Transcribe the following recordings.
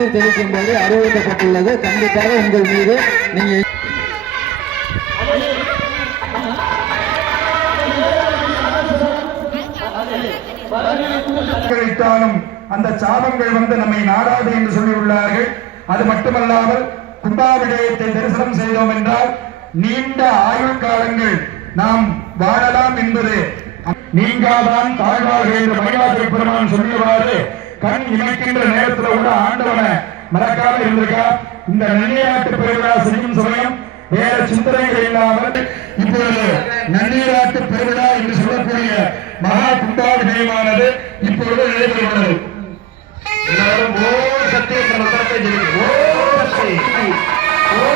தெரிவிக்கும்படி அறிவுறுத்தப்பட்டுள்ளது. கண்டிப்பாக உங்கள் மீது நீங்கள் அந்த சாபங்கள் நம்மை நாடாது என்று சொல்லியுள்ளார்கள். அது மட்டுமல்லாமல் கும்பாபிஷேகத்தை தரிசனம் செய்தோம் என்றால் நீண்ட ஆயுள் காலங்கள் நாம் வாழலாம் என்பது நீங்காதான் தாழ்வார்கள் என்று மணிவாசக பெருமான் சொல்லியவாறு கண் இமைக்கின்ற நேரத்தில் கூட ஆண்டவனை மறக்காம இருந்திருக்கா. இந்த நன்னீராட்டு பெருவிழா செய்யும் சமயம் வேற சிந்தனைகள் இல்லாமல் இப்பொழுது நன்னீராட்டு பெருவிழா என்று சொல்லக்கூடிய மகா கும்பாபிஷேகமானது இப்பொழுது நடைபெறுகிறது. எல்லாரும் ஓ சக்தி என்ற மந்திரத்தை ஜெபிக்கும். ஓ சக்தி, ஓ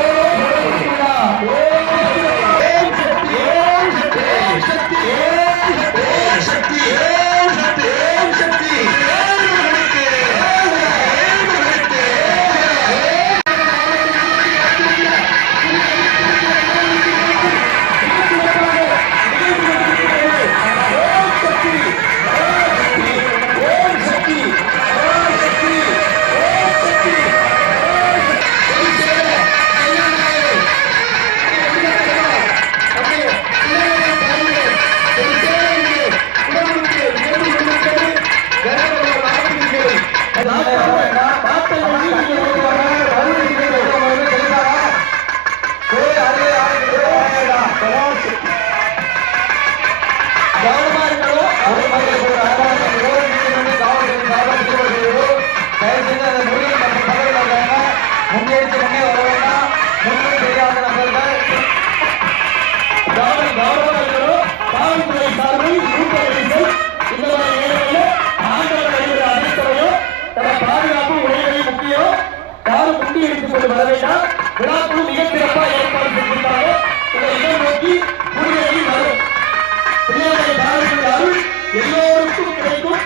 எல்லோருக்கும் கிடைக்கும்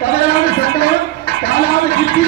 தவறான சம்பளம் தாளாத கிட்டி